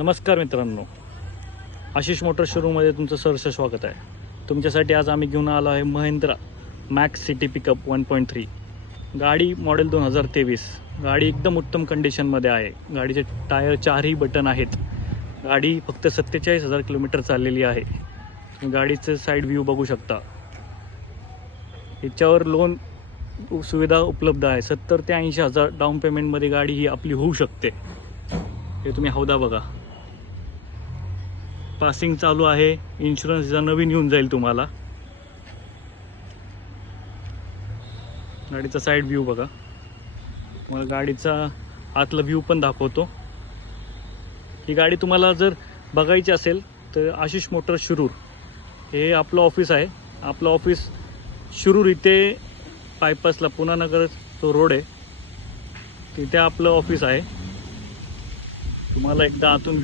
नमस्कार मित्रांनो, आशिष मोटर शोरूममध्ये तुमचं सहर्ष स्वागत आहे. तुमच्यासाठी आज आम्ही घेऊन आलो आहे महिंद्रा मॅक्स सिटी पिकअप 1.3. गाडी मॉडेल 2023. गाडी एकदम उत्तम कंडिशनमध्ये आहे. गाडीचे टायर 4ही बटन आहेत. गाडी फक्त 47,000 किलोमीटर चाललेली आहे. तुम्ही गाडीचं साईड व्ह्यू बघू शकता. याच्यावर लोन सुविधा उपलब्ध आहे. 70,000 ते 80,000 डाऊन पेमेंटमध्ये गाडी ही आपली होऊ शकते. हे तुम्ही हौदा बघा. पासिंग चालू आहे. इन्शुरन्सचा नवीन येऊन जाईल तुम्हाला. गाडीचा साईड व्ह्यू बघा. मला गाडीचा आतला व्ह्यू पण दाखवतो. ही गाडी तुम्हाला जर बघायची असेल तर आशिष मोटर शिरूर हे आपलं ऑफिस आहे. आपलं ऑफिस शिरूर इथे बायपासला पुणा नगर तो रोड आहे, तिथे आपलं ऑफिस आहे. तुम्हाला एकदा आतून